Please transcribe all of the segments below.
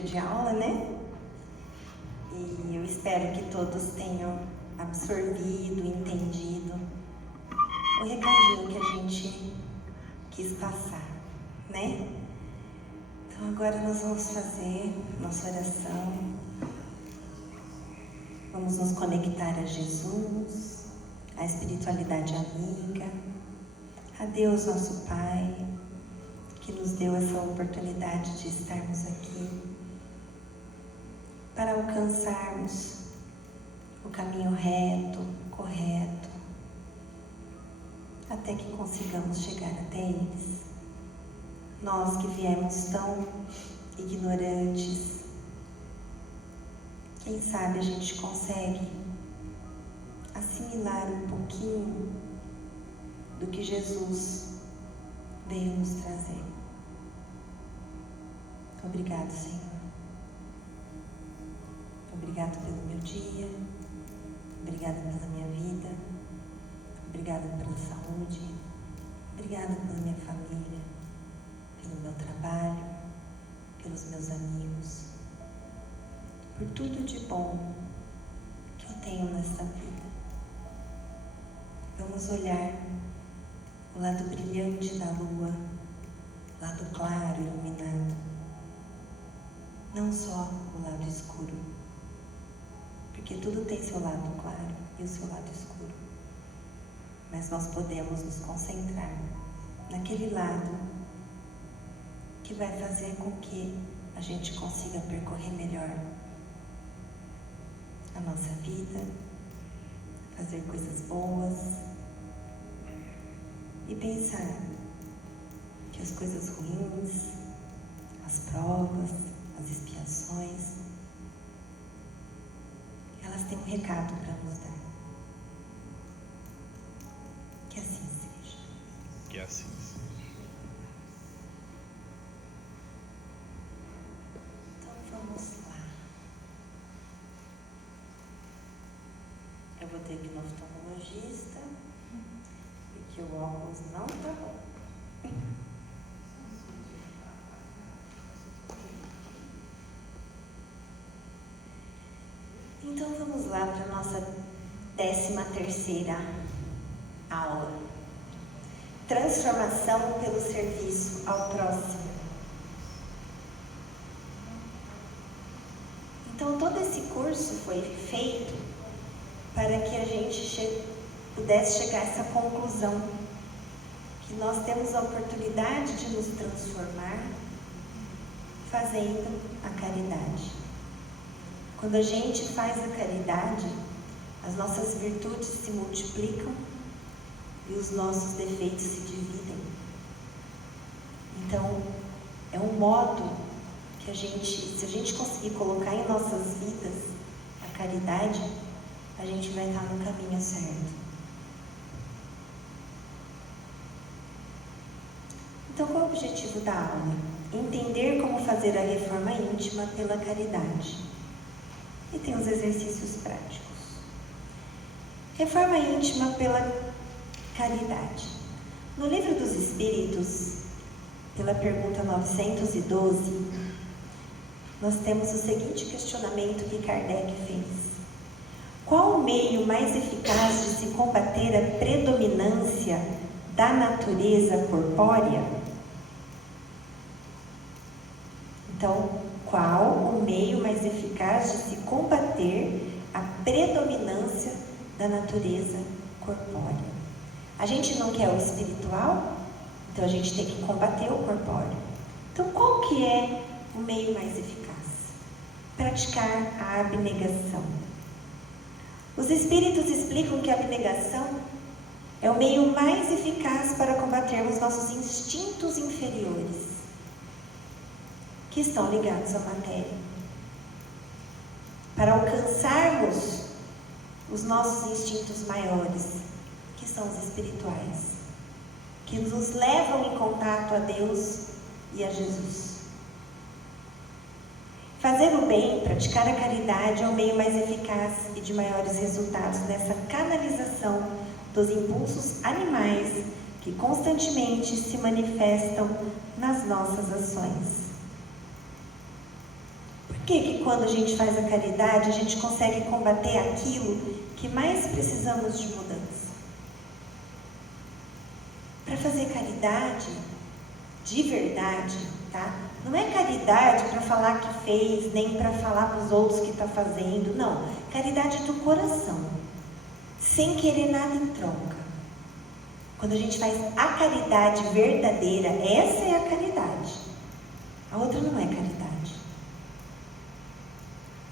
dia de aula, né? E eu espero que todos tenham absorvido, entendido o recadinho que a gente quis passar, né? Então agora nós vamos fazer nossa oração. Vamos nos conectar a Jesus, à espiritualidade amiga, a Deus nosso Pai, que nos deu essa oportunidade de estarmos aqui para alcançarmos o caminho reto, correto, até que consigamos chegar até eles. Nós que viemos tão ignorantes, quem sabe a gente consegue assimilar um pouquinho do que Jesus veio nos trazer. Obrigado, Senhor. Obrigado pelo meu dia, obrigada pela minha vida, obrigada pela saúde, obrigada pela minha família, pelo meu trabalho, pelos meus amigos, por tudo de bom que eu tenho nesta vida. Vamos olhar o lado brilhante da lua, o lado claro, iluminado, não só o lado escuro, porque tudo tem seu lado claro e o seu lado escuro, mas nós podemos nos concentrar naquele lado que vai fazer com que a gente consiga percorrer melhor a nossa vida, fazer coisas boas e pensar que as coisas ruins, as provas, as expiações, elas têm um recado para nos dar. Que assim seja. Que assim seja. Então vamos lá. Eu vou ter que ir no oftalmologista, porque o óculos não tá bom. Então vamos lá para a nossa 13ª aula. Transformação pelo serviço ao próximo. Então todo esse curso foi feito para que a gente pudesse chegar a essa conclusão, que nós temos a oportunidade de nos transformar fazendo a caridade. Quando a gente faz a caridade, as nossas virtudes se multiplicam e os nossos defeitos se dividem. Então, é um modo que se a gente conseguir colocar em nossas vidas a caridade, a gente vai estar no caminho certo. Então, qual é o objetivo da aula? Entender como fazer a reforma íntima pela caridade. E tem os exercícios práticos. Reforma íntima pela caridade. No Livro dos Espíritos, pela pergunta 912, nós temos o seguinte questionamento que Kardec fez: qual o meio mais eficaz de se combater a predominância da natureza corpórea? Então, qual o meio mais eficaz de se combater a predominância da natureza corpórea? A gente não quer o espiritual, então a gente tem que combater o corpóreo. Então, qual que é o meio mais eficaz? Praticar a abnegação. Os espíritos explicam que a abnegação é o meio mais eficaz para combatermos nossos instintos inferiores, que estão ligados à matéria, para alcançarmos os nossos instintos maiores, que são os espirituais, que nos levam em contato a Deus e a Jesus. Fazer o bem, praticar a caridade é o meio mais eficaz e de maiores resultados nessa canalização dos impulsos animais que constantemente se manifestam nas nossas ações. que quando a gente faz a caridade, a gente consegue combater aquilo que mais precisamos de mudança? Para fazer caridade de verdade, tá? Não é caridade para falar que fez, nem para falar para os outros que está fazendo, não. Caridade do coração, sem querer nada em troca. Quando a gente faz a caridade verdadeira, essa é a caridade. A outra não é caridade.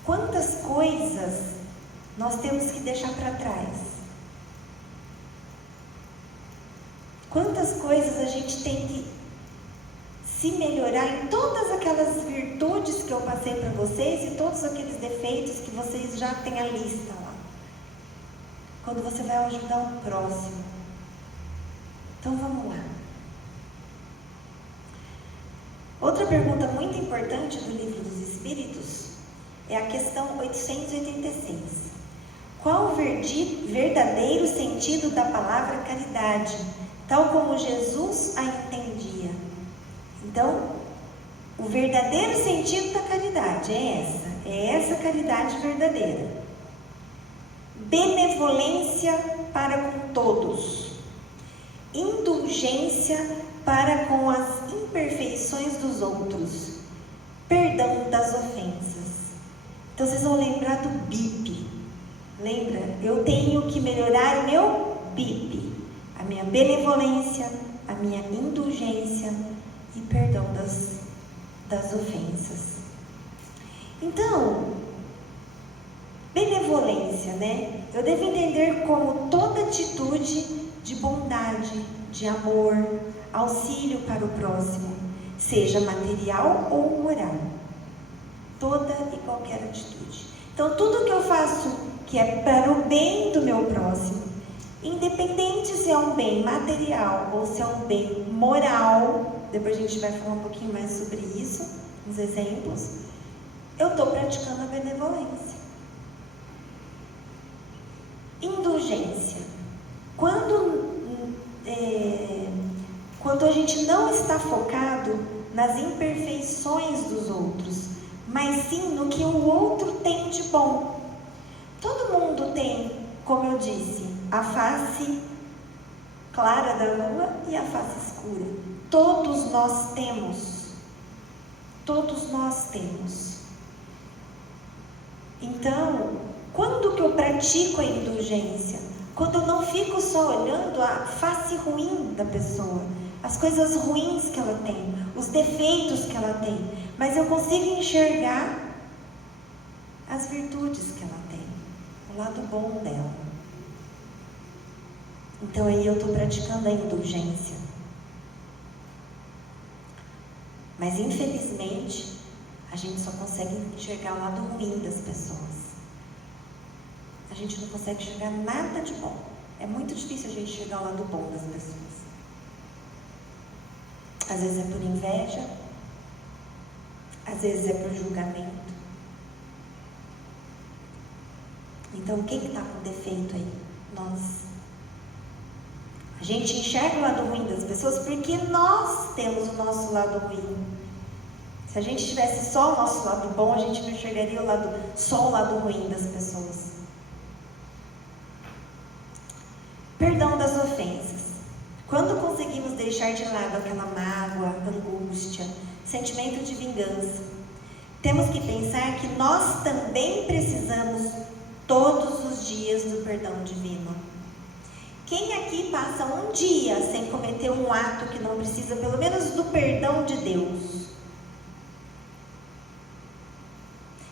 Quantas coisas nós temos que deixar para trás? Quantas coisas a gente tem que se melhorar em todas aquelas virtudes que eu passei para vocês e todos aqueles defeitos que vocês já têm a lista lá. Quando você vai ajudar o próximo. Então vamos lá. Outra pergunta muito importante do Livro dos Espíritos é a questão 886. Qual o verdadeiro sentido da palavra caridade, tal como Jesus a entendia? Então, o verdadeiro sentido da caridade é essa caridade verdadeira. Benevolência para com todos, indulgência para com as imperfeições dos outros, perdão das ofensas. Então vocês vão lembrar do BIP. Lembra? Eu tenho que melhorar o meu BIP, a minha benevolência, a minha indulgência e perdão das ofensas. Então, benevolência, né? Eu devo entender como toda atitude de bondade, de amor, auxílio para o próximo, seja material ou moral. Toda e qualquer atitude. Então, tudo que eu faço que é para o bem do meu próximo, independente se é um bem material ou se é um bem moral, depois a gente vai falar um pouquinho mais sobre isso, uns exemplos, eu estou praticando a benevolência. Indulgência. Quando a gente não está focado nas imperfeições dos outros, mas sim no que o outro tem de bom. Todo mundo tem, como eu disse, a face clara da lua e a face escura. Todos nós temos. Todos nós temos. Então, quando que eu pratico a indulgência? Quando eu não fico só olhando a face ruim da pessoa, as coisas ruins que ela tem, os defeitos que ela tem, mas eu consigo enxergar as virtudes que ela tem, o lado bom dela. Então aí eu estou praticando a indulgência. Mas infelizmente, a gente só consegue enxergar o lado ruim das pessoas. A gente não consegue enxergar nada de bom. É muito difícil a gente enxergar o lado bom das pessoas. Às vezes é por inveja, às vezes é por julgamento. Então quem está com defeito aí? Nós. A gente enxerga o lado ruim das pessoas porque nós temos o nosso lado ruim. Se a gente tivesse só o nosso lado bom, a gente não enxergaria só o lado ruim das pessoas. Perdão das ofensas. Quando conseguimos deixar de lado aquela mágoa, angústia, sentimento de vingança, temos que pensar que nós também precisamos todos os dias do perdão divino. Quem aqui passa um dia sem cometer um ato que não precisa pelo menos do perdão de Deus?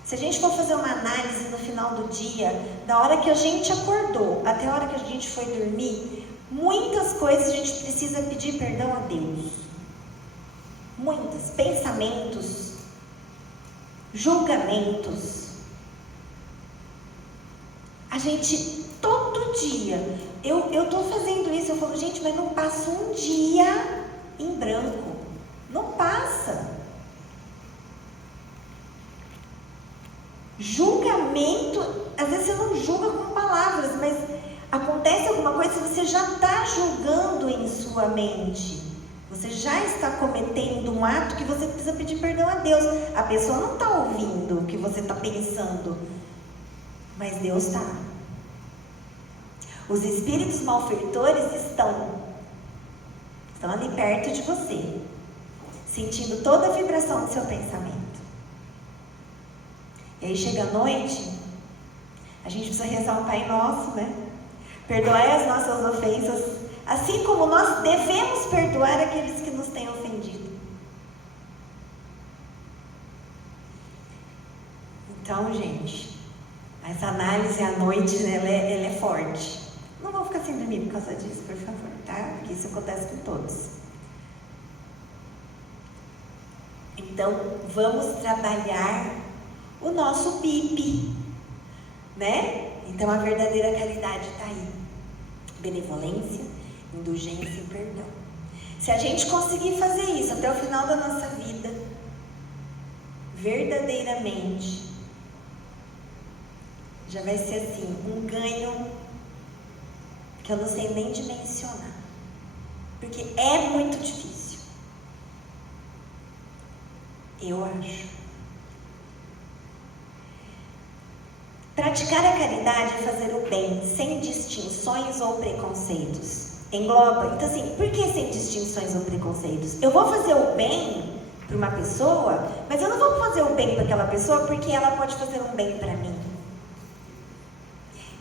Se a gente for fazer uma análise no final do dia, da hora que a gente acordou até a hora que a gente foi dormir, muitas coisas a gente precisa pedir perdão a Deus. Muitos pensamentos, julgamentos. A gente, todo dia, eu estou fazendo isso, eu falo, gente, mas não passa um dia em branco. Não passa. Julgamento, às vezes você não julga com palavras, mas acontece alguma coisa e você já está julgando em sua mente. Você já está cometendo um ato que você precisa pedir perdão a Deus. A pessoa não está ouvindo o que você está pensando, mas Deus está. Os espíritos malfeitores estão ali perto de você, sentindo toda a vibração do seu pensamento. E aí chega a noite, a gente precisa rezar o Pai Nosso, né? Perdoai as nossas ofensas, assim como nós devemos perdoar aqueles que nos têm ofendido. Então, gente, essa análise à noite, né, ela é forte. Não vou ficar sem dormir por causa disso, por favor, tá? Porque isso acontece com todos. Então, vamos trabalhar o nosso PIP, né? Então, a verdadeira caridade está aí. Benevolência, indulgência e perdão. Se a gente conseguir fazer isso até o final da nossa vida, verdadeiramente, já vai ser assim, um ganho que eu não sei nem dimensionar. Porque é muito difícil. Eu acho. Praticar a caridade é fazer o bem, sem distinções ou preconceitos. Engloba. Então assim, por que sem distinções ou preconceitos? Eu vou fazer o bem para uma pessoa, mas eu não vou fazer o bem para aquela pessoa porque ela pode fazer um bem para mim.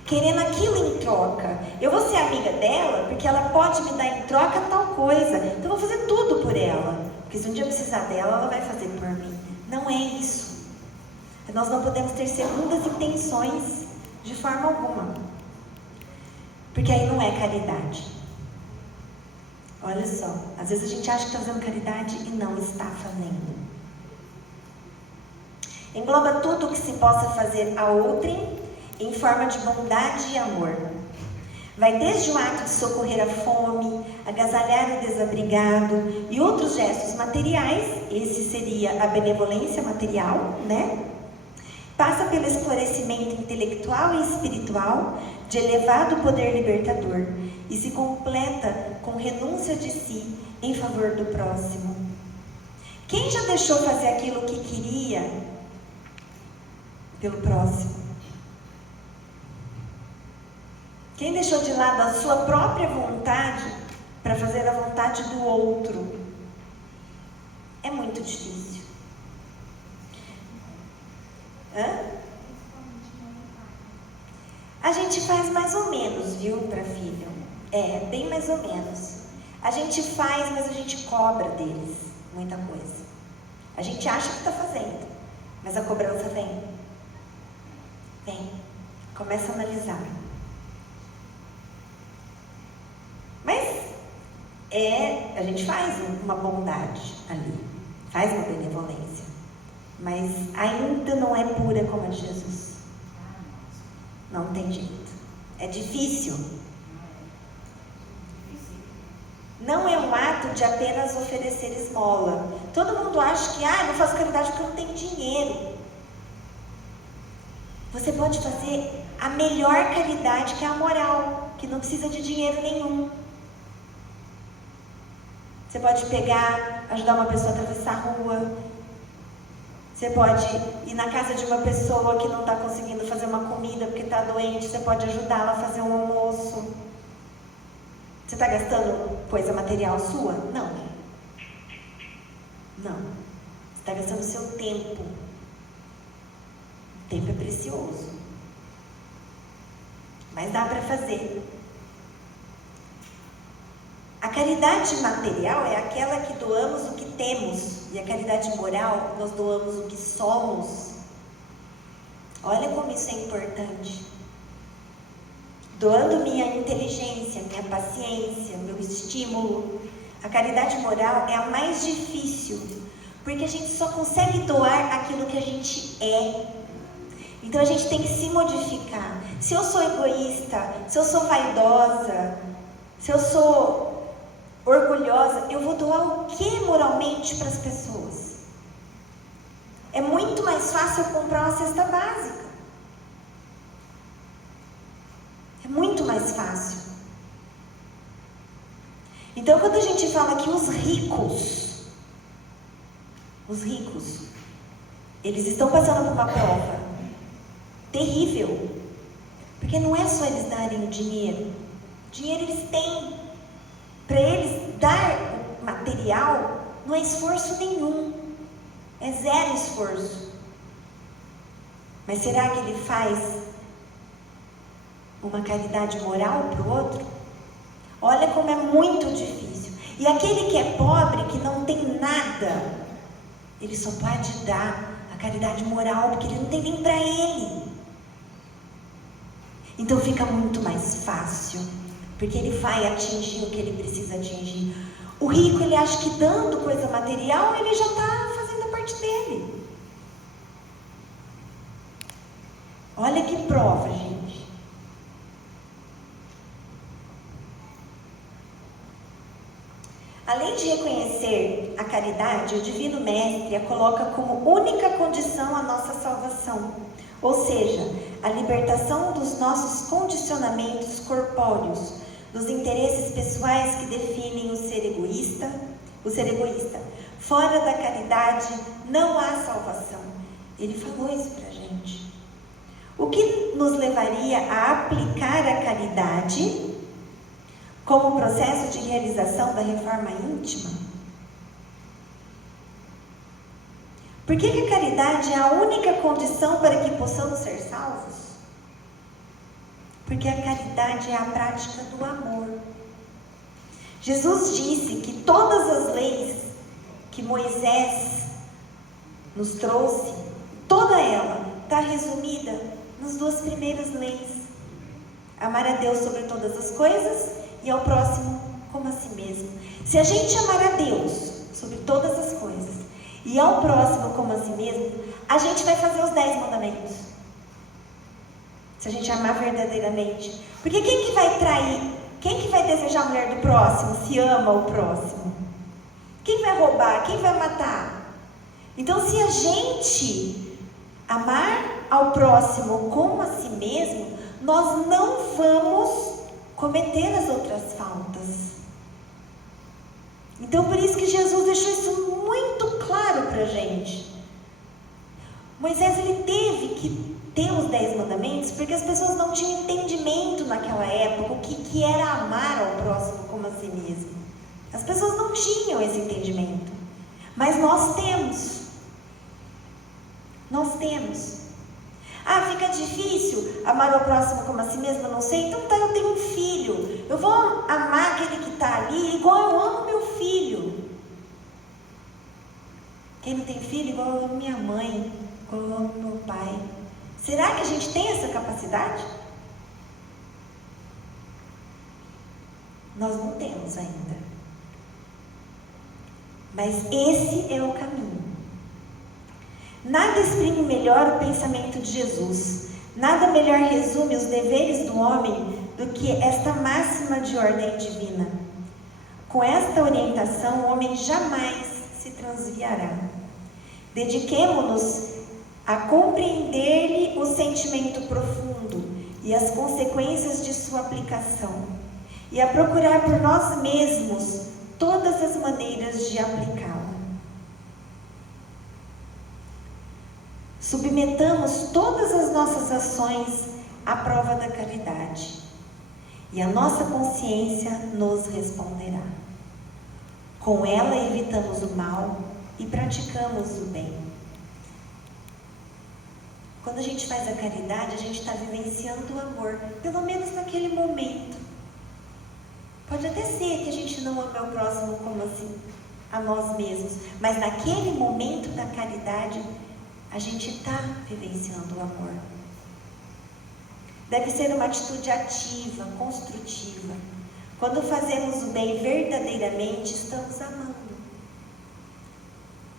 Querendo aquilo em troca. Eu vou ser amiga dela porque ela pode me dar em troca tal coisa. Então eu vou fazer tudo por ela. Porque se um dia eu precisar dela, ela vai fazer por mim. Não é isso. Nós não podemos ter segundas intenções de forma alguma. Porque aí não é caridade. Olha só. Às vezes a gente acha que está fazendo caridade e não está fazendo. Engloba tudo o que se possa fazer a outrem em forma de bondade e amor. Vai desde o ato de socorrer a fome, agasalhar o desabrigado e outros gestos materiais, esse seria a benevolência material, né? Passa pelo esclarecimento intelectual e espiritual de elevado poder libertador e se completa com renúncia de si em favor do próximo. Quem já deixou fazer aquilo que queria pelo próximo? Quem deixou de lado a sua própria vontade para fazer a vontade do outro? É muito difícil. A gente faz mais ou menos, viu, para filho? É, bem mais ou menos. A gente faz, mas a gente cobra deles muita coisa. A gente acha que está fazendo, mas a cobrança vem. Vem. Começa a analisar. Mas a gente faz uma bondade ali, faz uma benevolência, mas ainda não é pura como a de Jesus. Não tem jeito. É difícil. Não é um ato de apenas oferecer esmola. Todo mundo acha que, eu não faço caridade porque eu não tenho dinheiro. Você pode fazer a melhor caridade, que é a moral, que não precisa de dinheiro nenhum. Você pode pegar, ajudar uma pessoa a atravessar a rua. Você pode ir na casa de uma pessoa que não está conseguindo fazer uma comida porque está doente. Você pode ajudá-la a fazer um almoço. Você está gastando coisa material sua? Não. Não. Você está gastando seu tempo. O tempo é precioso. Mas dá para fazer. A caridade material é aquela que doamos o que temos. E a caridade moral, nós doamos o que somos. Olha como isso é importante. Doando minha inteligência, minha paciência, meu estímulo. A caridade moral é a mais difícil. Porque a gente só consegue doar aquilo que a gente é. Então a gente tem que se modificar. Se eu sou egoísta, se eu sou vaidosa, se eu sou orgulhosa, eu vou doar o que moralmente para as pessoas? É muito mais fácil eu comprar uma cesta básica. É muito mais fácil. Então, quando a gente fala que os ricos, Eles estão passando por uma prova terrível. Porque não é só eles darem o dinheiro. O dinheiro eles têm. Para eles dar o material, não é esforço nenhum. É zero esforço. Mas será que ele faz uma caridade moral para o outro? Olha como é muito difícil. E aquele que é pobre, que não tem nada, ele só pode dar a caridade moral, porque ele não tem nem para ele. Então fica muito mais fácil, porque ele vai atingir o que ele precisa atingir. O rico, ele acha que dando coisa material, ele já está fazendo a parte dele. Olha que prova, gente. Além de reconhecer a caridade, o Divino Mestre a coloca como única condição a nossa salvação. Ou seja, a libertação dos nossos condicionamentos corpóreos, dos interesses pessoais que definem o ser egoísta. Fora da caridade não há salvação. Ele falou isso pra gente. O que nos levaria a aplicar a caridade como processo de realização da reforma íntima? Por que a caridade é a única condição para que possamos ser salvos? Porque a caridade é a prática do amor. Jesus disse que todas as leis que Moisés nos trouxe, toda ela está resumida nas duas primeiras leis. Amar a Deus sobre todas as coisas e ao próximo como a si mesmo. Se a gente amar a Deus sobre todas as coisas e ao próximo como a si mesmo, a gente vai fazer os 10 mandamentos. Se a gente amar verdadeiramente. Porque quem que vai trair? Quem que vai desejar a mulher do próximo se ama o próximo? Quem vai roubar? Quem vai matar? Então, se a gente amar ao próximo como a si mesmo, nós não vamos cometer as outras faltas. Então, por isso que Jesus deixou isso muito claro para a gente. Moisés, ele teve que ter os 10 mandamentos, porque as pessoas não tinham entendimento naquela época, o que era amar ao próximo como a si mesmo. As pessoas não tinham esse entendimento. Mas nós temos. Nós temos. Ah, fica difícil amar ao próximo como a si mesmo, eu não sei. Então tá, eu tenho um filho. Eu vou amar aquele que está ali igual eu amo meu filho. Quem não tem filho, igual eu amo minha mãe, igual eu amo meu pai. Será que a gente tem essa capacidade? Nós não temos ainda. Mas esse é o caminho. Nada exprime melhor o pensamento de Jesus. Nada melhor resume os deveres do homem do que esta máxima de ordem divina. Com esta orientação, o homem jamais se transviará. Dediquemo-nos a compreender-lhe o sentimento profundo e as consequências de sua aplicação, e a procurar por nós mesmos todas as maneiras de aplicá-la. Submetamos todas as nossas ações à prova da caridade, e a nossa consciência nos responderá. Com ela evitamos o mal e praticamos o bem. Quando a gente faz a caridade, a gente está vivenciando o amor, pelo menos naquele momento. Pode até ser que a gente não ame o próximo como assim, a nós mesmos, mas naquele momento da caridade, a gente está vivenciando o amor. Deve ser uma atitude ativa, construtiva. Quando fazemos o bem verdadeiramente, estamos amando.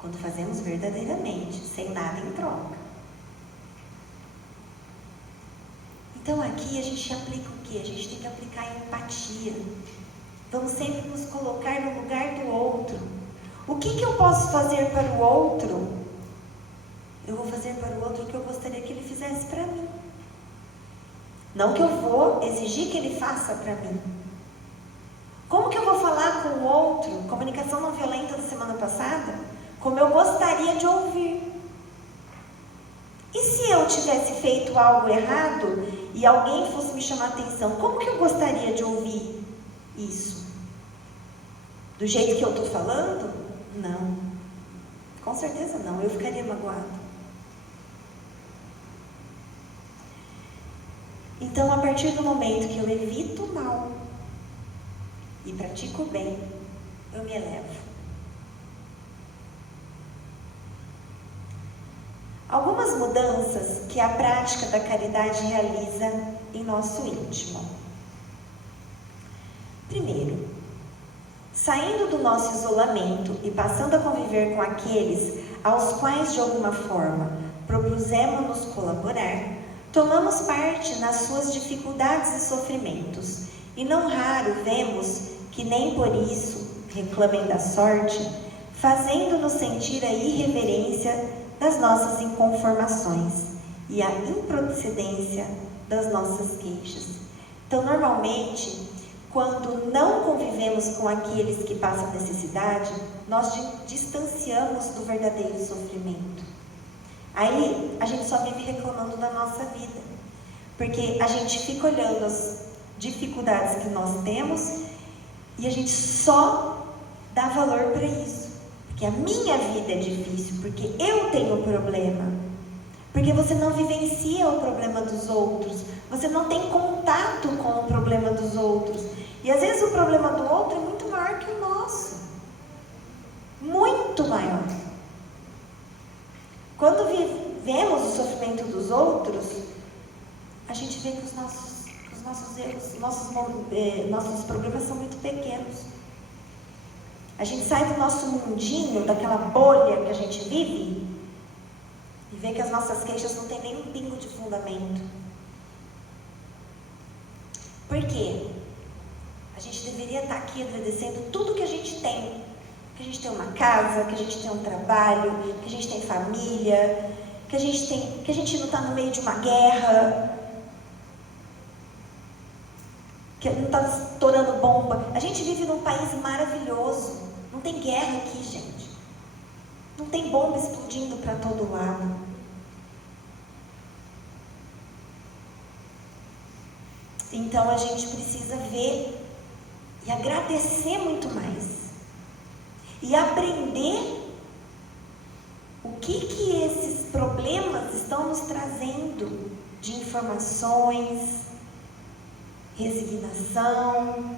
Quando fazemos verdadeiramente, sem nada em troca. Então aqui a gente aplica o quê? A gente tem que aplicar a empatia. Vamos sempre nos colocar no lugar do outro. O que eu posso fazer para o outro? Eu vou fazer para o outro o que eu gostaria que ele fizesse para mim. Não que eu vou exigir que ele faça para mim. Como que eu vou falar com o outro? Comunicação não violenta da semana passada? Como eu gostaria de ouvir. se eu tivesse feito algo errado e alguém fosse me chamar a atenção? Como que eu gostaria de ouvir isso? Do jeito que eu estou falando? Não. Com certeza não. Eu ficaria magoada. Então, a partir do momento que eu evito o mal e pratico o bem, eu me elevo. Algumas mudanças que a prática da caridade realiza em nosso íntimo. Primeiro, saindo do nosso isolamento e passando a conviver com aqueles aos quais de alguma forma propusemos-nos colaborar, tomamos parte nas suas dificuldades e sofrimentos, e não raro vemos que nem por isso reclamem da sorte, fazendo-nos sentir a irreverência das nossas inconformações e a improcedência das nossas queixas. Então, normalmente, quando não convivemos com aqueles que passam necessidade, nós distanciamos do verdadeiro sofrimento. Aí, a gente só vive reclamando da nossa vida, porque a gente fica olhando as dificuldades que nós temos e a gente só dá valor para isso. Porque a minha vida é difícil, porque eu tenho problema. Porque você não vivencia o problema dos outros, você não tem contato com o problema dos outros. E às vezes o problema do outro é muito maior que o nosso. Muito maior. Quando vivemos o sofrimento dos outros, a gente vê que os nossos erros, nossos problemas são muito pequenos. A gente sai do nosso mundinho, daquela bolha que a gente vive, e vê que as nossas queixas não têm nem um pingo de fundamento. Por quê? A gente deveria estar aqui agradecendo tudo que a gente tem. Que a gente tem uma casa, que a gente tem um trabalho, que a gente tem família, que a gente não está no meio de uma guerra, que não está estourando bomba. A gente vive num país maravilhoso. Não tem guerra aqui, gente. Não tem bomba explodindo para todo lado. Então a gente precisa ver e agradecer muito mais. E aprender o que esses problemas estão nos trazendo de informações, resignação,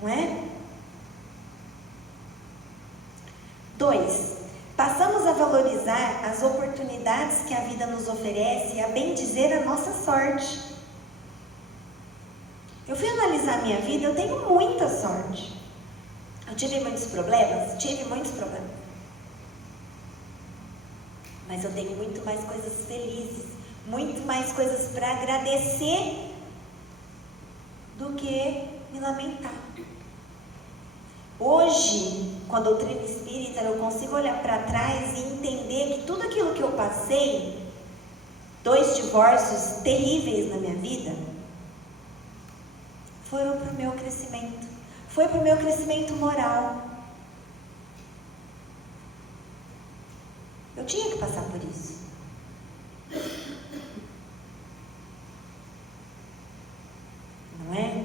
não é? 2. Passamos a valorizar as oportunidades que a vida nos oferece e a bendizer a nossa sorte. Eu fui analisar a minha vida, eu tenho muita sorte. Eu tive muitos problemas? Tive muitos problemas. Mas eu tenho muito mais coisas felizes, muito mais coisas para agradecer do que me lamentar. Hoje, com a doutrina espírita, eu consigo olhar para trás e entender que tudo aquilo que eu passei, 2 divórcios terríveis na minha vida, foram para o meu crescimento. Foi para o meu crescimento moral. Eu tinha que passar por isso. Não é?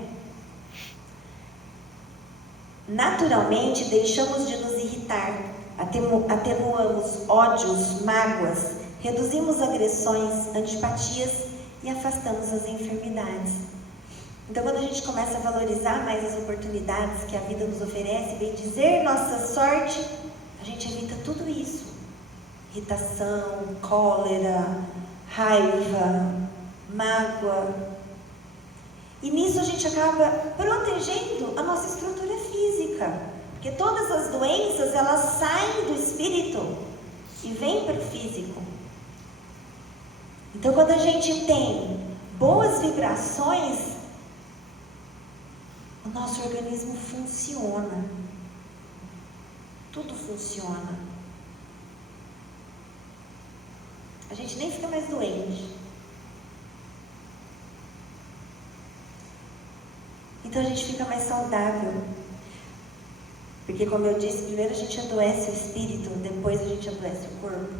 Naturalmente, deixamos de nos irritar, atenuamos ódios, mágoas, reduzimos agressões, antipatias e afastamos as enfermidades. Então, quando a gente começa a valorizar mais as oportunidades que a vida nos oferece, bendizer nossa sorte, a gente evita tudo isso. Irritação, cólera, raiva, mágoa. E nisso a gente acaba protegendo a nossa estrutura física. Porque todas as doenças, elas saem do espírito e vêm para o físico. Então, quando a gente tem boas vibrações, o nosso organismo funciona. Tudo funciona. A gente nem fica mais doente. Então a gente fica mais saudável. Porque, como eu disse, primeiro a gente adoece o espírito, depois a gente adoece o corpo.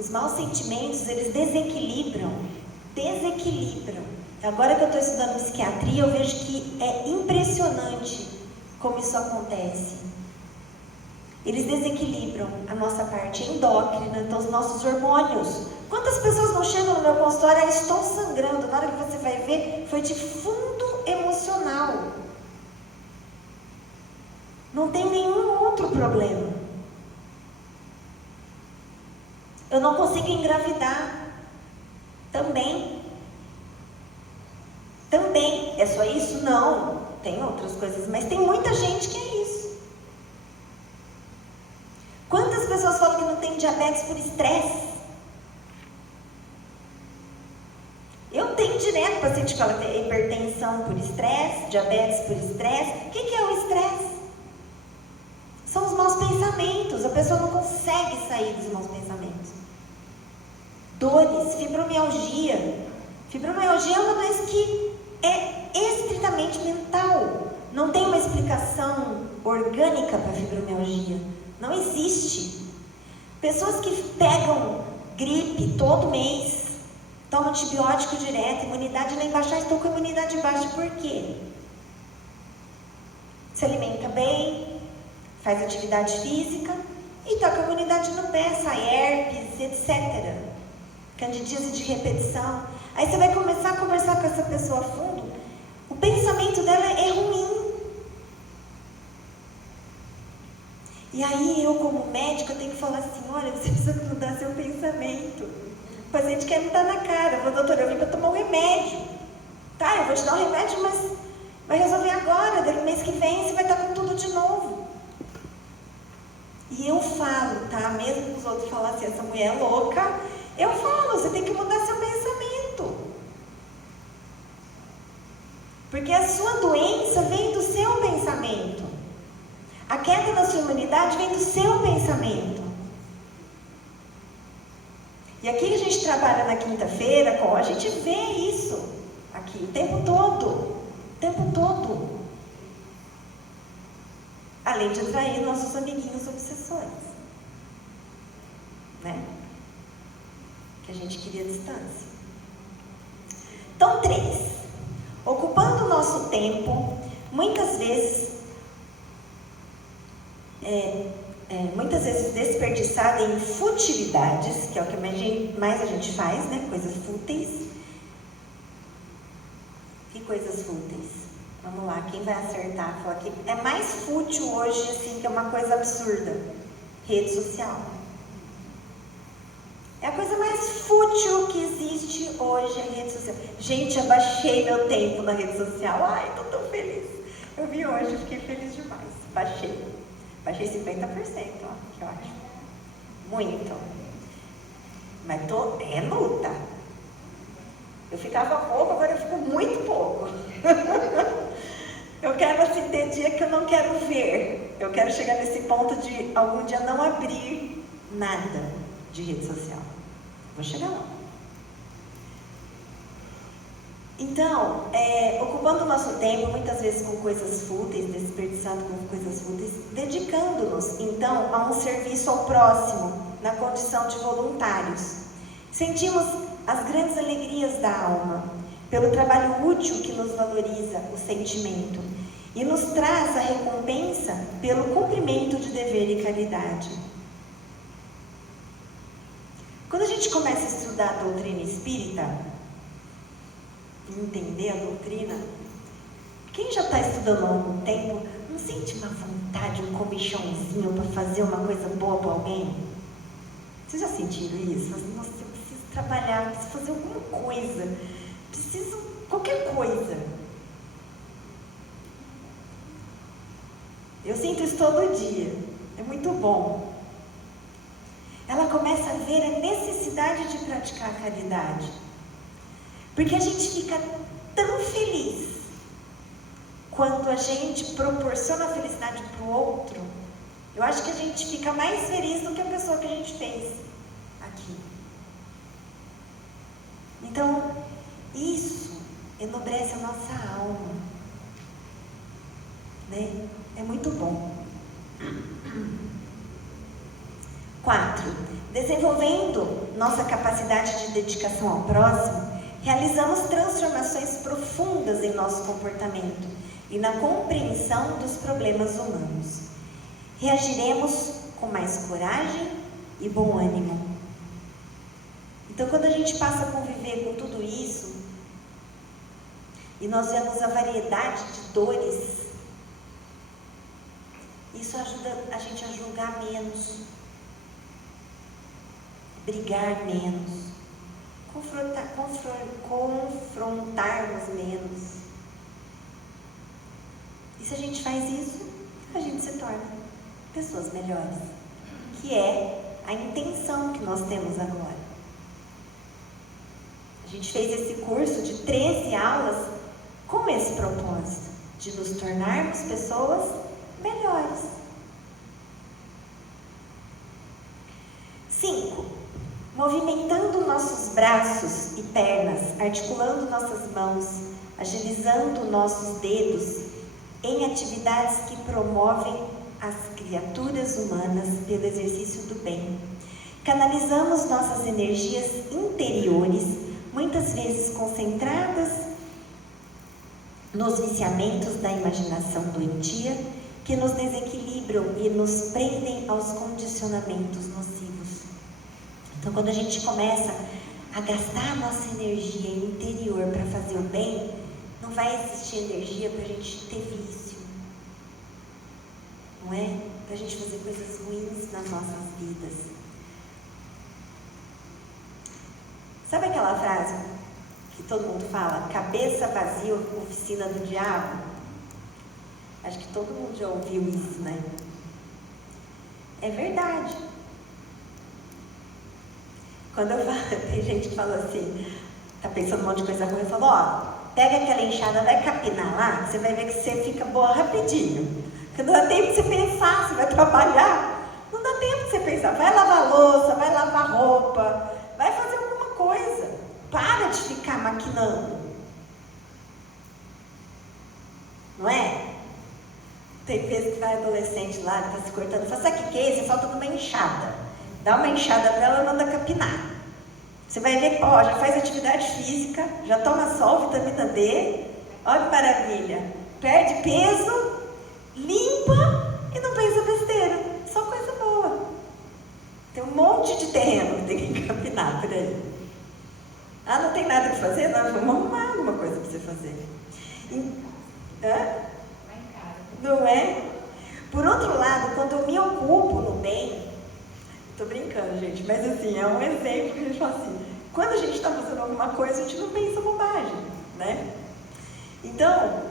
Os maus sentimentos, eles desequilibram. Agora que eu estou estudando psiquiatria, eu vejo que é impressionante como isso acontece. Eles desequilibram a nossa parte endócrina, então os nossos hormônios. Quantas pessoas não chegam no meu consultório, estou sangrando, na hora que você vai ver, foi de fundo emocional. Não tem nenhum outro problema. Eu não consigo engravidar. Também. É só isso? Não. Tem outras coisas, mas tem muita gente que é isso. Quantas pessoas falam que não tem diabetes por estresse? Eu tenho direto paciente que fala que tem hipertensão por estresse, diabetes por estresse. O que é o estresse? São os maus pensamentos. A pessoa não consegue sair dos maus pensamentos. Dores, fibromialgia. Fibromialgia é uma doença que é estritamente mental. Não tem uma explicação orgânica para a fibromialgia. Não existe. Pessoas que pegam gripe todo mês, tomam antibiótico direto, imunidade lá embaixo, estão com a imunidade baixa. Por quê? Se alimenta bem, faz atividade física e está com a imunidade no pé, sai herpes, etc. Candidíase de repetição. Aí você vai começar a conversar com essa pessoa a fundo, o pensamento dela é ruim. E aí eu, como médico, eu tenho que falar assim, olha, você precisa mudar seu pensamento. O paciente quer me dar na cara. Eu falo, doutora, eu vim para tomar um remédio. Tá, eu vou te dar um remédio, mas vai resolver agora. Daqui mês que vem você vai estar com tudo de novo. E eu falo, tá? Mesmo que os outros falam assim, essa mulher é louca, eu falo, você tem que mudar seu pensamento. Porque a sua doença vem do seu pensamento. A queda da sua imunidade vem do seu pensamento. E aqui a gente trabalha na quinta-feira, a gente vê isso aqui o tempo todo. Além de atrair nossos amiguinhos obsessores, né? Que a gente queria distância. Então, 3. Ocupando o nosso tempo, muitas vezes desperdiçada em futilidades, que é o que mais a gente faz, né? Coisas fúteis. Que coisas fúteis? Vamos lá, quem vai acertar? Fala que é mais fútil hoje, assim, que é uma coisa absurda. Rede social. É a coisa mais fútil que existe hoje em rede social. Gente, eu baixei meu tempo na rede social. Ai, tô tão feliz. Eu vi hoje, fiquei feliz demais. Baixei 50%, ó, que eu acho. Muito. Mas é luta. Eu ficava pouco, agora eu fico muito pouco. Eu quero assim, ter dia que eu não quero ver. Eu quero chegar nesse ponto de algum dia não abrir nada de rede social. Vou chegar lá. Então, ocupando o nosso tempo, muitas vezes com coisas fúteis, desperdiçando com coisas fúteis, dedicando-nos, então, a um serviço ao próximo, na condição de voluntários. Sentimos as grandes alegrias da alma, pelo trabalho útil que nos valoriza o sentimento e nos traz a recompensa pelo cumprimento de dever e caridade. Quando a gente começa a estudar a doutrina espírita, entender a doutrina, quem já está estudando há algum tempo, não sente uma vontade, um comichãozinho para fazer uma coisa boa para alguém? Vocês já sentiram isso? Nossa, eu preciso trabalhar, preciso fazer alguma coisa, preciso qualquer coisa. Eu sinto isso todo dia, é muito bom. Ela começa a ver a necessidade de praticar a caridade. Porque a gente fica tão feliz quando a gente proporciona a felicidade para o outro. Eu acho que a gente fica mais feliz do que a pessoa que a gente fez aqui. Então, isso enobrece a nossa alma, né? É muito bom. 4. Desenvolvendo nossa capacidade de dedicação ao próximo, realizamos transformações profundas em nosso comportamento e na compreensão dos problemas humanos. Reagiremos com mais coragem e bom ânimo. Então, quando a gente passa a conviver com tudo isso, e nós vemos a variedade de dores, isso ajuda a gente a julgar menos, brigar menos, confrontarmos menos. E se a gente faz isso, a gente se torna pessoas melhores, que é a intenção que nós temos agora. A gente fez esse curso de 13 aulas com esse propósito, de nos tornarmos pessoas melhores. 5. Movimentando nossos braços e pernas, articulando nossas mãos, agilizando nossos dedos em atividades que promovem as criaturas humanas pelo exercício do bem. Canalizamos nossas energias interiores, muitas vezes concentradas nos viciamentos da imaginação doentia, que nos desequilibram e nos prendem aos condicionamentos nocivos. Então, quando a gente começa a gastar a nossa energia interior para fazer o bem, não vai existir energia para a gente ter vício, não é? Para a gente fazer coisas ruins nas nossas vidas. Sabe aquela frase que todo mundo fala? Cabeça vazia, oficina do diabo? Acho que todo mundo já ouviu isso, né? É verdade. Quando eu falo, tem gente que fala assim, tá pensando um monte de coisa ruim, eu falo, ó, pega aquela enxada, vai capinar lá, você vai ver que você fica boa rapidinho. Porque não dá tempo de você pensar, você vai trabalhar, não dá tempo de você pensar. Vai lavar louça, vai lavar roupa, vai fazer alguma coisa. Para de ficar maquinando. Não é? Tem vezes que vai adolescente lá, que tá se cortando, fala, sabe o que é isso? Você falta uma enxada. Dá uma enxada para ela, manda capinar. Você vai ver, ó, já faz atividade física, já toma sol, vitamina D, olha que maravilha. Perde peso, limpa e não pensa besteira. Só coisa boa. Tem um monte de terreno que tem que capinar por aí. Ah, não tem nada que fazer? Não, vamos arrumar alguma coisa para você fazer. Não é? Por outro lado, quando eu me ocupo no bem, tô brincando, gente, mas assim, é um exemplo que a gente fala assim, quando a gente está fazendo alguma coisa, a gente não pensa bobagem, né? Então,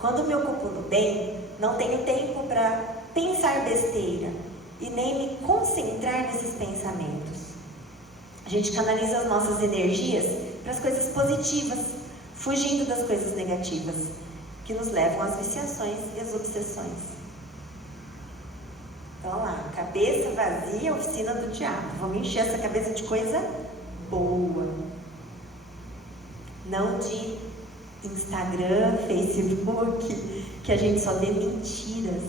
quando eu me ocupo no bem, não tenho tempo para pensar besteira e nem me concentrar nesses pensamentos. A gente canaliza as nossas energias para as coisas positivas, fugindo das coisas negativas, que nos levam às viciações e às obsessões. Então lá, cabeça vazia, oficina do diabo. Vamos encher essa cabeça de coisa boa. Não de Instagram, Facebook, que a gente só vê mentiras.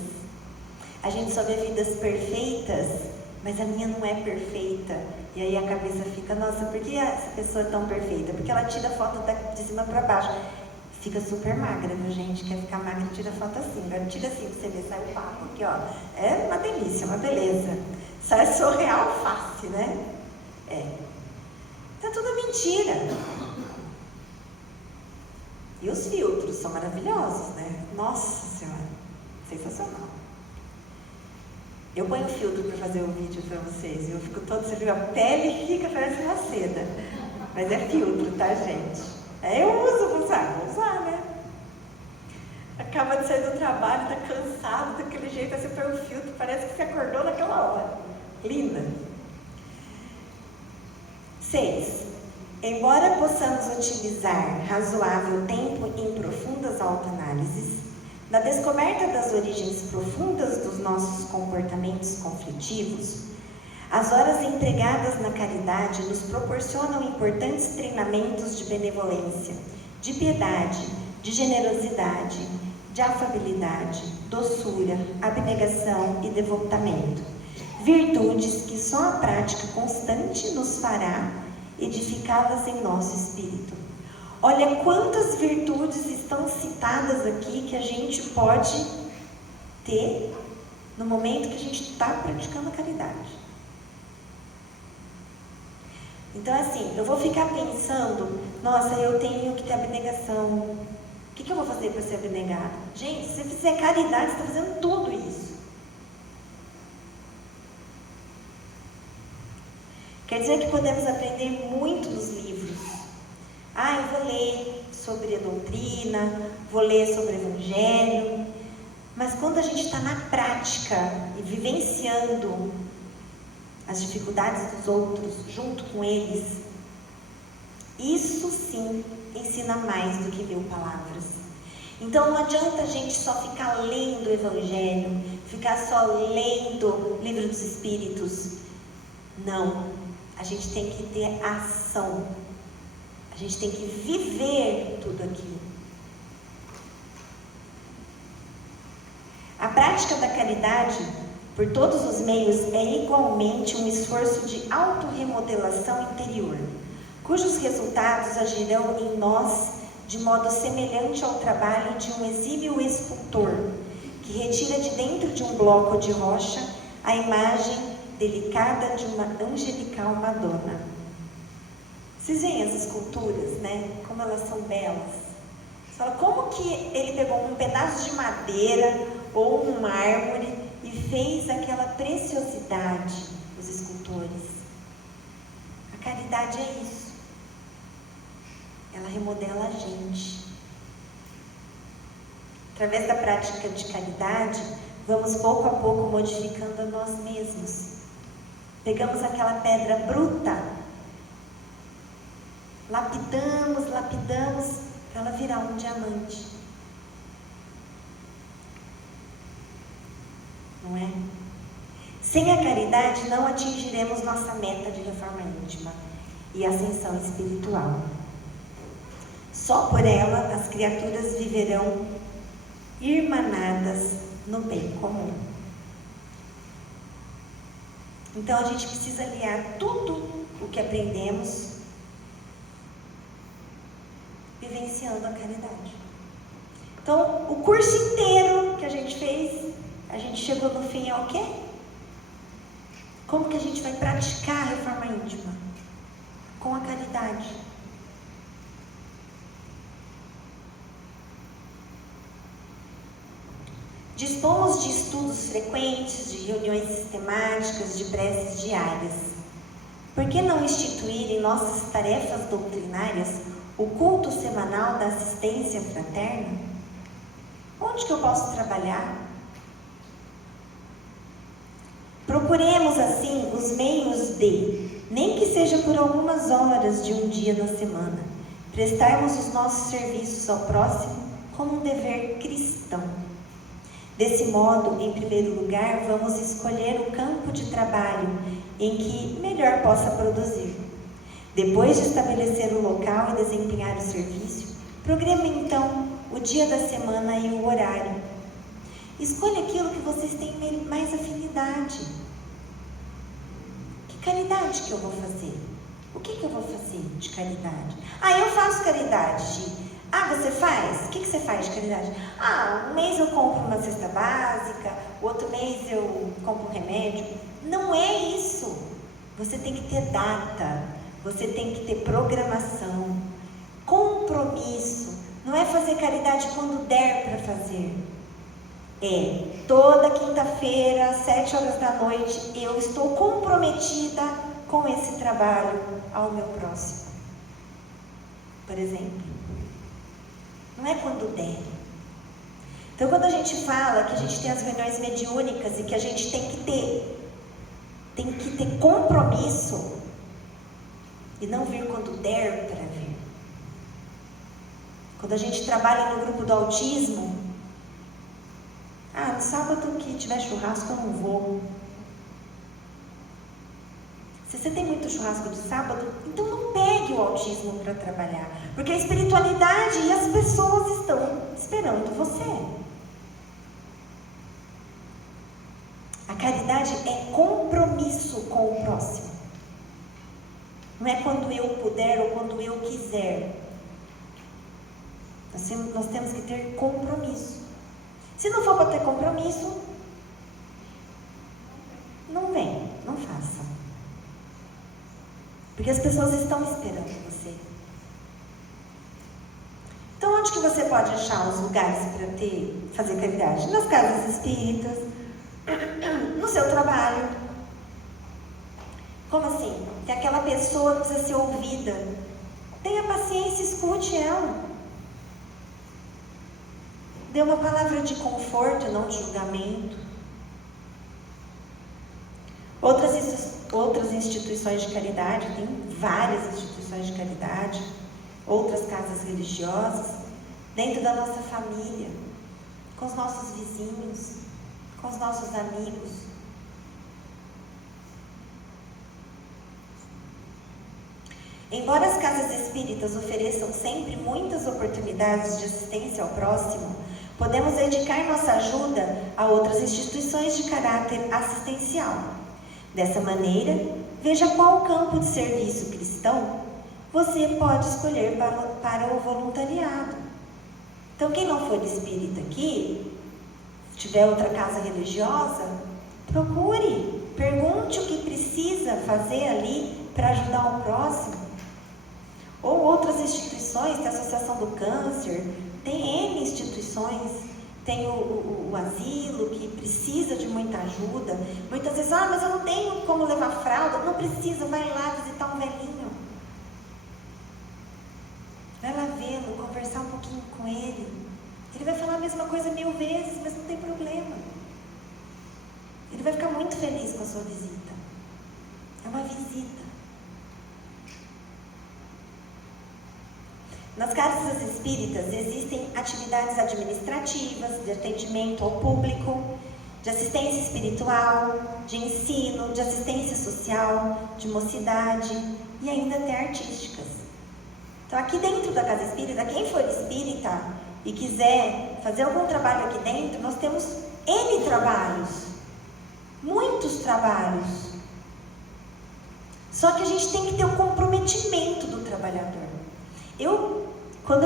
A gente só vê vidas perfeitas, mas a minha não é perfeita. E aí a cabeça fica, nossa, por que essa pessoa é tão perfeita? Porque ela tira foto de cima para baixo. Fica super magra, viu, gente? Quer ficar magra, tira foto assim. Agora tira assim pra você ver, sai o papo aqui, ó. É uma delícia, uma beleza. Sai surreal face, né? É. Tá tudo mentira. E os filtros são maravilhosos, né? Nossa Senhora, sensacional. Eu ponho filtro para fazer o vídeo para vocês. Eu fico todo, você viu, a pele fica, parece uma seda. Mas é filtro, tá, gente? Eu uso, vou usar, né? Acaba de sair do trabalho, tá cansado daquele jeito, aí você põe o filtro, parece que você acordou naquela hora. Linda. 6. Embora possamos utilizar razoável tempo em profundas autoanálises, na descoberta das origens profundas dos nossos comportamentos conflitivos, as horas empregadas na caridade nos proporcionam importantes treinamentos de benevolência, de piedade, de generosidade, de afabilidade, doçura, abnegação e devotamento, virtudes que só a prática constante nos fará edificadas em nosso espírito. Olha quantas virtudes estão citadas aqui que a gente pode ter no momento que a gente está praticando a caridade. Então assim, eu vou ficar pensando, nossa, eu tenho que ter abnegação. O que eu vou fazer para ser abnegado? Gente, se você fizer caridade, você está fazendo tudo isso. Quer dizer que podemos aprender muito dos livros. Eu vou ler sobre a doutrina, vou ler sobre o Evangelho. Mas quando a gente está na prática e vivenciando as dificuldades dos outros, junto com eles, isso sim ensina mais do que 1000 palavras. Então não adianta a gente só ficar lendo o Evangelho, ficar só lendo o Livro dos Espíritos. Não, a gente tem que ter ação, a gente tem que viver tudo aquilo. A prática da caridade, por todos os meios, é igualmente um esforço de autorremodelação interior, cujos resultados agirão em nós de modo semelhante ao trabalho de um exímio escultor, que retira de dentro de um bloco de rocha a imagem delicada de uma angelical Madonna. Vocês veem as esculturas, né? Como elas são belas. Você fala, como que ele pegou um pedaço de madeira ou um mármore e fez aquela preciosidade, os escultores? A caridade é isso. Ela remodela a gente. Através da prática de caridade, vamos pouco a pouco modificando a nós mesmos. Pegamos aquela pedra bruta, lapidamos, para ela virar um diamante. Não é? Sem a caridade não atingiremos nossa meta de reforma íntima e ascensão espiritual. Só por ela as criaturas viverão irmanadas no bem comum. Então a gente precisa aliar tudo o que aprendemos vivenciando a caridade. Então o curso inteiro que a gente fez, a gente chegou no fim ao quê? Como que a gente vai praticar a reforma íntima? Com a caridade. Dispomos de estudos frequentes, de reuniões sistemáticas, de preces diárias. Por que não instituir em nossas tarefas doutrinárias o culto semanal da assistência fraterna? Onde que eu posso trabalhar? Procuremos assim os meios de, nem que seja por algumas horas de um dia na semana, prestarmos os nossos serviços ao próximo como um dever cristão. Desse modo, em primeiro lugar, vamos escolher o campo de trabalho em que melhor possa produzir. Depois de estabelecer o local e desempenhar o serviço, programe então o dia da semana e o horário. Escolha aquilo que vocês têm mais afinidade. Que caridade que eu vou fazer? O que eu vou fazer de caridade? Eu faço caridade. Você faz? O que você faz de caridade? Um mês eu compro uma cesta básica, outro mês eu compro um remédio. Não é isso. Você tem que ter data, você tem que ter programação, compromisso. Não é fazer caridade quando der para fazer. Toda quinta-feira, às 7h da noite, eu estou comprometida com esse trabalho ao meu próximo. Por exemplo. Não é quando der. Então, quando a gente fala que a gente tem as reuniões mediúnicas e que a gente tem que ter compromisso e não vir quando der para vir. Quando a gente trabalha no grupo do autismo, no sábado que tiver churrasco eu não vou. Se você tem muito churrasco de sábado, então não pegue o autismo para trabalhar, porque a espiritualidade e as pessoas estão esperando você. A caridade é compromisso. Não é quando eu puder ou quando eu quiser. Nós temos que ter compromisso. Se não for para ter compromisso, não vem, não faça. Porque as pessoas estão esperando você. Então, onde que você pode achar os lugares para fazer caridade? Nas casas espíritas, no seu trabalho. Como assim? Tem aquela pessoa que precisa ser ouvida. Tenha paciência, escute ela. Dê uma palavra de conforto, não de julgamento. Outras instituições de caridade, tem várias instituições de caridade, outras casas religiosas, dentro da nossa família, com os nossos vizinhos, com os nossos amigos. Embora as casas espíritas ofereçam sempre muitas oportunidades de assistência ao próximo, podemos dedicar nossa ajuda a outras instituições de caráter assistencial. Dessa maneira, veja qual campo de serviço cristão você pode escolher para o voluntariado. Então, quem não for espírita aqui, se tiver outra casa religiosa, procure, pergunte o que precisa fazer ali para ajudar o próximo. Ou outras instituições, tem a Associação do Câncer, tem N instituições, tem o asilo que precisa de muita ajuda. Muitas vezes, mas eu não tenho como levar fralda. Não precisa, vai lá visitar um velhinho. Vai lá vê-lo, conversar um pouquinho com ele. Ele vai falar a mesma coisa 1000 vezes, mas não tem problema. Ele vai ficar muito feliz com a sua visita. É uma visita. Nas casas espíritas existem atividades administrativas, de atendimento ao público, de assistência espiritual, de ensino, de assistência social, de mocidade e ainda até artísticas. Então, aqui dentro da casa espírita, quem for espírita e quiser fazer algum trabalho aqui dentro, nós temos N trabalhos, muitos trabalhos. Só que a gente tem que ter o comprometimento do trabalhador. Quando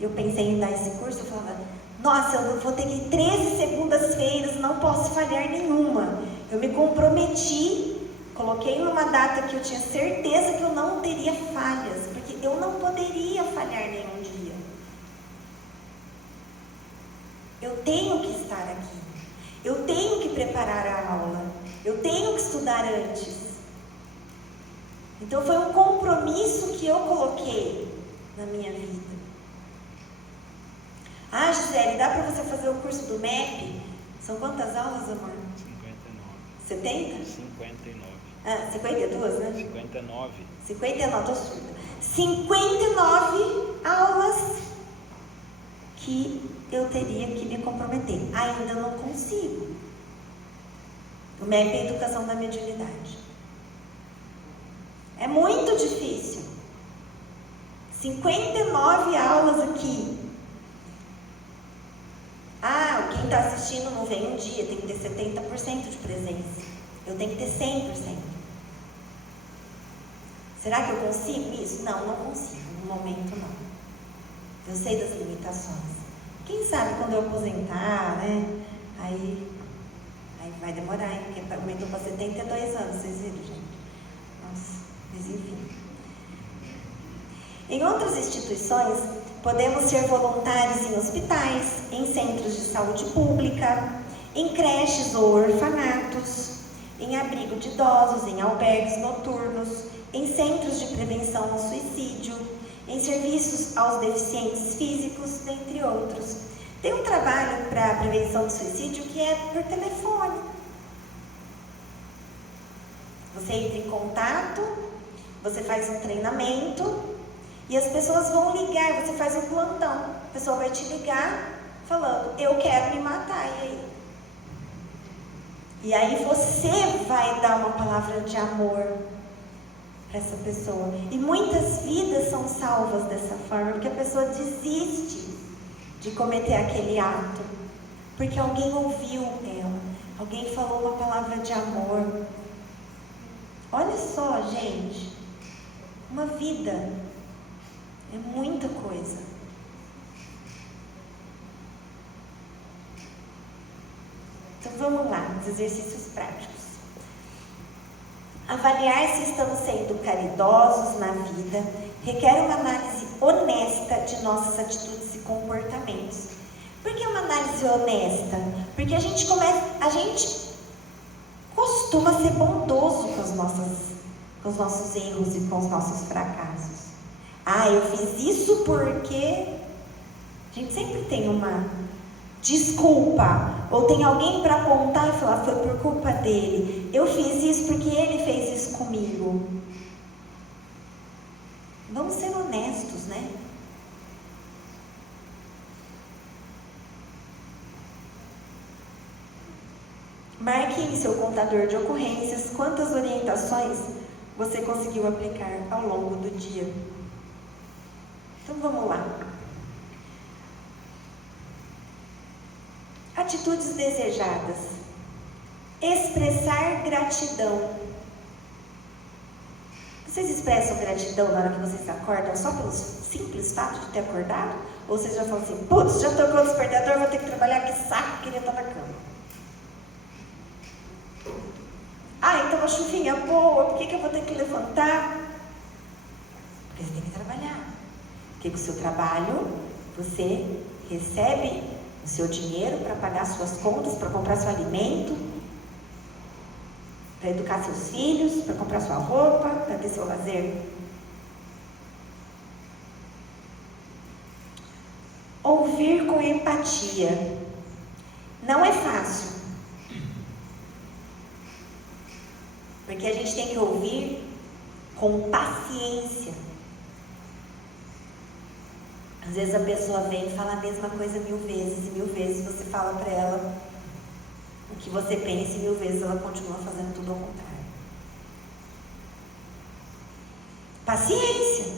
eu pensei em dar esse curso, eu falava, nossa, eu vou ter que ir 13 segundas-feiras, não posso falhar nenhuma. Eu me comprometi, coloquei numa data que eu tinha certeza que eu não teria falhas, porque eu não poderia falhar nenhum dia. Eu tenho que estar aqui, eu tenho que preparar a aula, eu tenho que estudar antes. Então foi um compromisso que eu coloquei na minha vida. Gisele, dá para você fazer o curso do MEP? São quantas aulas, amor? 59. 70? 59. 52, né? 59. 59, tô surda. 59 aulas que eu teria que me comprometer. Ainda não consigo. O MEP é a Educação da Mediunidade. É muito difícil. 59 aulas aqui. Quem está assistindo não vem um dia, tem que ter 70% de presença. Eu tenho que ter 100%. Será que eu consigo isso? Não consigo. No momento, não. Eu sei das limitações. Quem sabe quando eu aposentar, né? Aí vai demorar, hein? Porque aumentou para 72 anos, vocês viram, gente? Nossa, mas enfim. Em outras instituições, podemos ser voluntários em hospitais, em centros de saúde pública, em creches ou orfanatos, em abrigo de idosos, em albergues noturnos, em centros de prevenção ao suicídio, em serviços aos deficientes físicos, dentre outros. Tem um trabalho para a prevenção do suicídio que é por telefone. Você entra em contato, você faz um treinamento e as pessoas vão ligar, você faz um plantão. A pessoa vai te ligar falando, eu quero me matar, e aí? E aí você vai dar uma palavra de amor para essa pessoa. E muitas vidas são salvas dessa forma, porque a pessoa desiste de cometer aquele ato, porque alguém ouviu ela, alguém falou uma palavra de amor. Olha só, gente, Uma vida é muita coisa. Então vamos lá, os exercícios práticos. Avaliar se estamos sendo caridosos na vida requer uma análise honesta de nossas atitudes e comportamentos. Por que uma análise honesta? Porque a gente costuma ser bondoso com os nossos erros e com os nossos fracassos. Eu fiz isso porque... A gente sempre tem uma desculpa, ou tem alguém para apontar e falar, foi por culpa dele. Eu fiz isso porque ele fez isso comigo. Vamos ser honestos, né? Marque em seu contador de ocorrências quantas orientações você conseguiu aplicar ao longo do dia. Então vamos lá. Atitudes desejadas. Expressar gratidão. Vocês expressam gratidão na hora que vocês acordam só pelo simples fato de ter acordado? Ou vocês já falam assim, putz, já tocou o despertador, vou ter que trabalhar, que saco, queria estar na cama. Então a chuvinha boa, por que eu vou ter que levantar? Porque você tem que trabalhar. Porque com o seu trabalho, você recebe o seu dinheiro para pagar suas contas, para comprar seu alimento, para educar seus filhos, para comprar sua roupa, para ter seu lazer. Ouvir com empatia. Não é fácil. Porque a gente tem que ouvir com paciência. Às vezes a pessoa vem e fala a mesma coisa 1000 vezes, e 1000 vezes você fala para ela o que você pensa, e 1000 vezes ela continua fazendo tudo ao contrário. Paciência.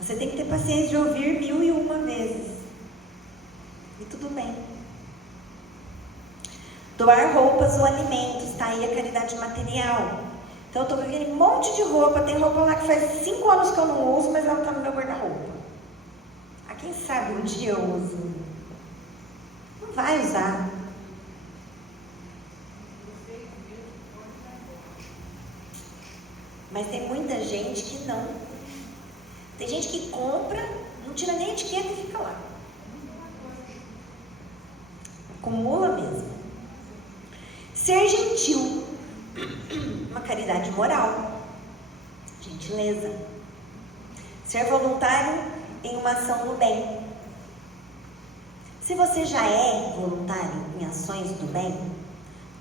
Você tem que ter paciência de ouvir 1001 vezes. E tudo bem. Doar roupas ou alimentos, tá aí a caridade material. Então eu tô com aquele monte de roupa, tem roupa lá que faz 5 anos que eu não uso, mas ela tá no meu guarda-roupa. Quem sabe um dia eu uso. Não vai usar. Mas tem muita gente que não. Tem gente que compra, não tira nem a etiqueta e fica lá. Acumula mesmo. Ser gentil. Uma caridade moral. Gentileza. Ser voluntário em uma ação do bem. Se você já é voluntário em ações do bem,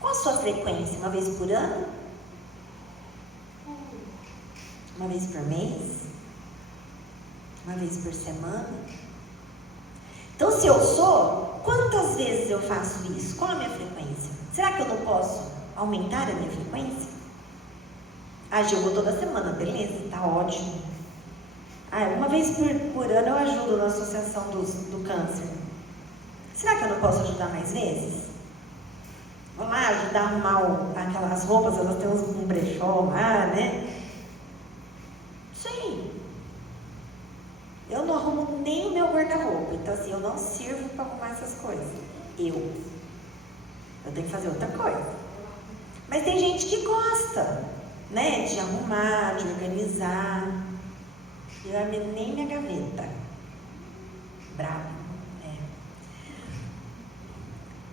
qual a sua frequência? Uma vez por ano? Uma vez por mês? Uma vez por semana? Então, se eu sou, quantas vezes eu faço isso? Qual a minha frequência? Será que eu não posso aumentar a minha frequência? Eu vou toda semana, beleza, tá ótimo. Uma vez por ano eu ajudo na associação do câncer. Será que eu não posso ajudar mais vezes? Vou lá ajudar a arrumar aquelas roupas, elas têm um brechó lá, né? Sim. Eu não arrumo nem o meu guarda-roupa. Então assim, eu não sirvo para arrumar essas coisas. Eu tenho que fazer outra coisa. Mas tem gente que gosta, né? De arrumar, de organizar. Eu nem minha gaveta. Bravo.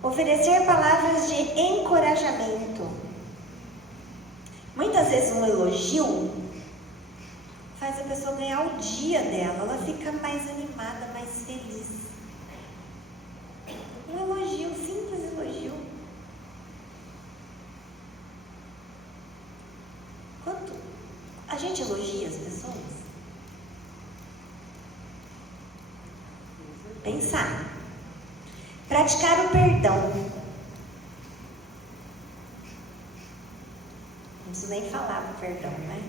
Oferecer palavras de encorajamento. Muitas vezes um elogio faz a pessoa ganhar o dia dela. Ela fica mais animada, mais feliz. Um elogio, um simples elogio. Quanto a gente elogia as pessoas? Pensar. Praticar o perdão. Não preciso nem falar do perdão, né?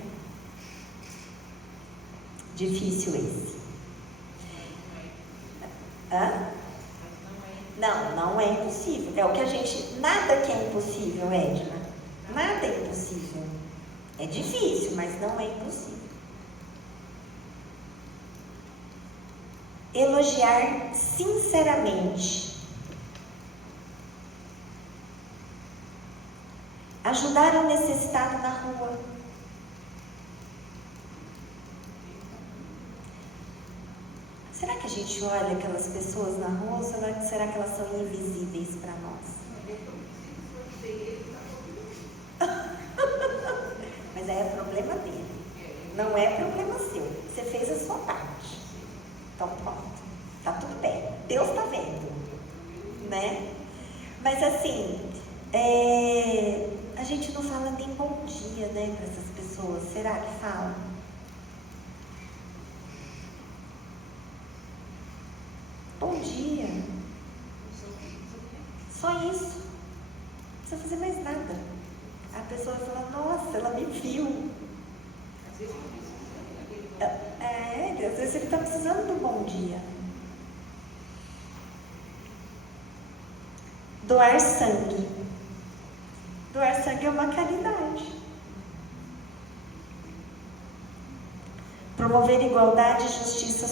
Difícil esse. Não é impossível. É o que a gente... Nada que é impossível, Edna. Nada é impossível. É difícil, mas não é impossível. Elogiar sinceramente. Ajudar o necessitado na rua. Será que a gente olha aquelas pessoas na rua ou será que elas são invisíveis para nós? Mas aí é problema dele, não é problema seu. Você fez a sua parte. Então pronto, tá tudo bem. Deus tá vendo, né? Mas assim, a gente não fala nem bom dia, né, para essas pessoas. Será que fala? Bom dia. Só isso. Não precisa fazer mais nada. A pessoa fala, nossa, ela me viu. Às vezes ele está precisando de um bom dia. Doar sangue. Doar sangue é uma caridade. Promover igualdade e justiça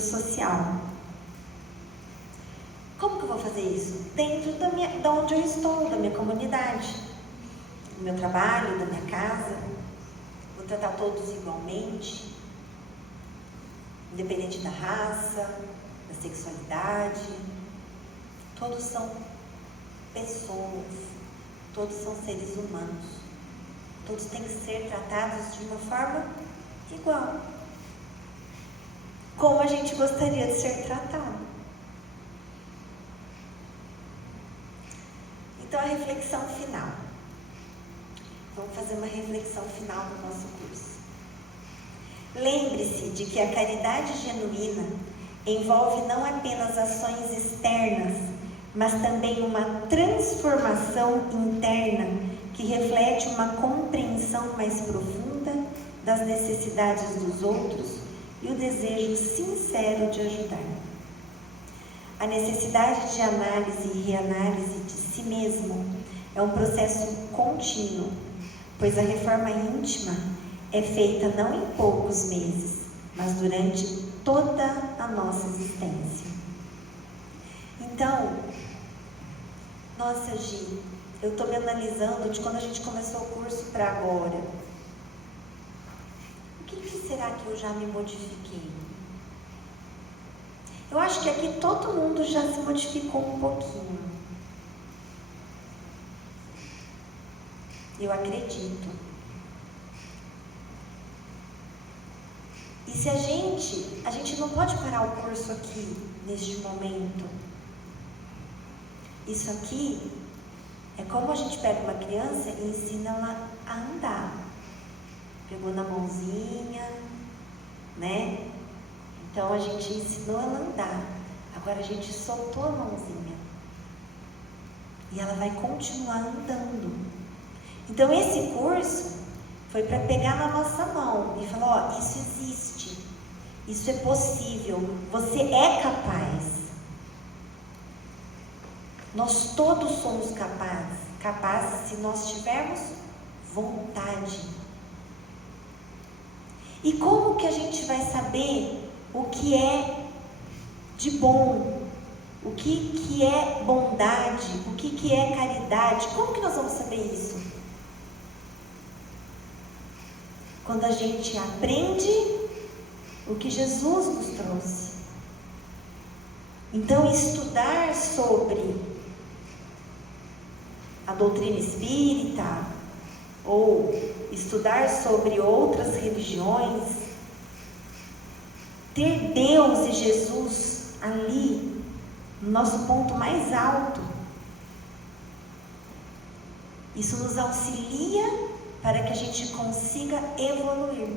social. Como que eu vou fazer isso? Dentro de onde eu estou, da minha comunidade, do meu trabalho, da minha casa. Vou tratar todos igualmente, independente da raça, da sexualidade. Todos são pessoas, todos são seres humanos. Todos têm que ser tratados de uma forma igual, como a gente gostaria de ser tratado. Então, a reflexão final. Vamos fazer uma reflexão final do nosso curso. Lembre-se de que a caridade genuína envolve não apenas ações externas, mas também uma transformação interna que reflete uma compreensão mais profunda das necessidades dos outros e o desejo sincero de ajudar. A necessidade de análise e reanálise de si mesmo é um processo contínuo, pois a reforma íntima é feita não em poucos meses, mas durante toda a nossa existência. Então, nossa Gi, eu estou me analisando de quando a gente começou o curso para agora. O que será que eu já me modifiquei? Eu acho que aqui todo mundo já se modificou um pouquinho. Eu acredito. E se a gente não pode parar o curso aqui, neste momento. Isso aqui é como a gente pega uma criança e ensina ela a andar. Pegou na mãozinha, né? Então a gente ensinou ela a andar. Agora a gente soltou a mãozinha. E ela vai continuar andando. Então esse curso foi para pegar na nossa mão e falar, ó, isso existe, isso é possível, você é capaz. Nós todos somos capazes se nós tivermos vontade. E como que a gente vai saber o que é de bom, o que é bondade, o que é caridade? Como que nós vamos saber isso? Quando a gente aprende o que Jesus nos trouxe. Então, estudar sobre a doutrina espírita, ou estudar sobre outras religiões, ter Deus e Jesus ali, no nosso ponto mais alto, isso nos auxilia para que a gente consiga evoluir.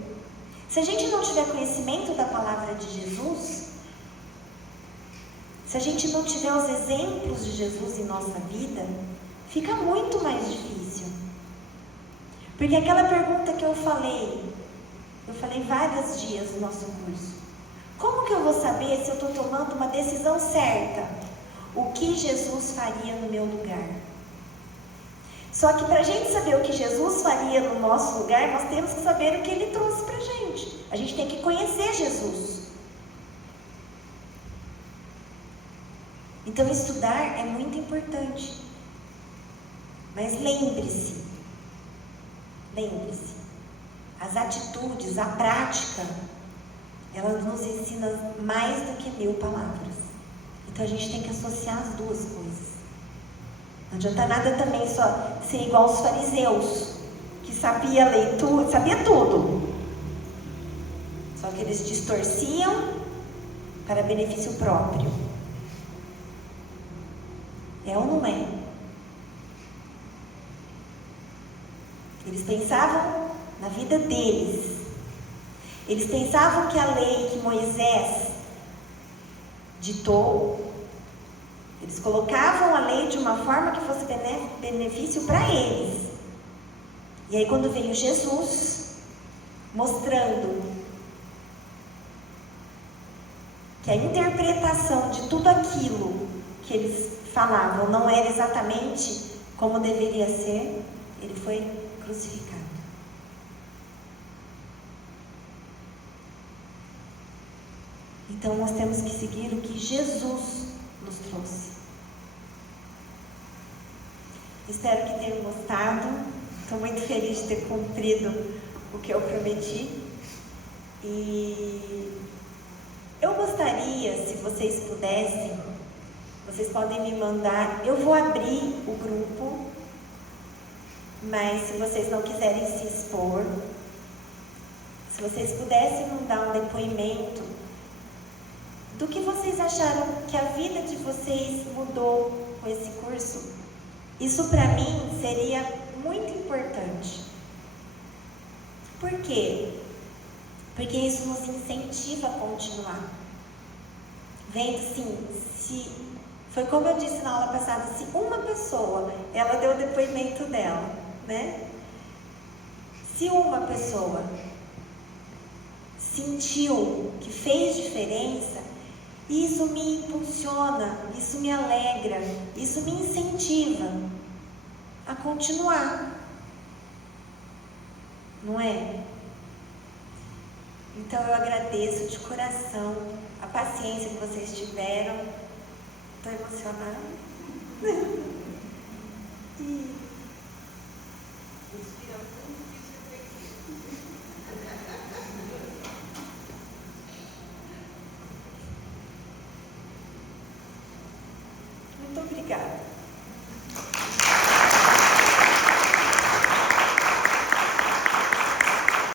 Se a gente não tiver conhecimento da palavra de Jesus, se a gente não tiver os exemplos de Jesus em nossa vida, fica muito mais difícil. Porque aquela pergunta que eu falei vários dias no nosso curso. Como que eu vou saber se eu estou tomando uma decisão certa? O que Jesus faria no meu lugar? Só que para a gente saber o que Jesus faria no nosso lugar, nós temos que saber o que Ele trouxe para a gente. A gente tem que conhecer Jesus. Então estudar é muito importante. Mas lembre-se, as atitudes, a prática, elas nos ensinam mais do que 1000 palavras. Então a gente tem que associar as duas coisas. Não adianta nada também só ser igual aos fariseus, que sabia leitura, sabia tudo. Só que eles distorciam para benefício próprio. É ou não é? Eles pensavam na vida deles. Eles pensavam que a lei que Moisés ditou, eles colocavam a lei de uma forma que fosse benefício para eles. E aí quando veio Jesus, mostrando que a interpretação de tudo aquilo que eles falavam não era exatamente como deveria ser, ele foi crucificado. Então nós temos que seguir o que Jesus nos trouxe. Espero que tenham gostado. Estou muito feliz de ter cumprido o que eu prometi. E eu gostaria, se vocês pudessem, vocês podem me mandar. Eu vou abrir o grupo, mas se vocês não quiserem se expor, se vocês pudessem mandar um depoimento do que vocês acharam que a vida de vocês mudou com esse curso, isso para mim seria muito importante. Por quê? Porque isso nos incentiva a continuar. Vendo se foi como eu disse na aula passada, se uma pessoa, ela deu o depoimento dela, né? Se uma pessoa sentiu que fez diferença, isso me impulsiona, isso me alegra, isso me incentiva a continuar, não é? Então eu agradeço de coração a paciência que vocês tiveram. Estou emocionada. Muito obrigada.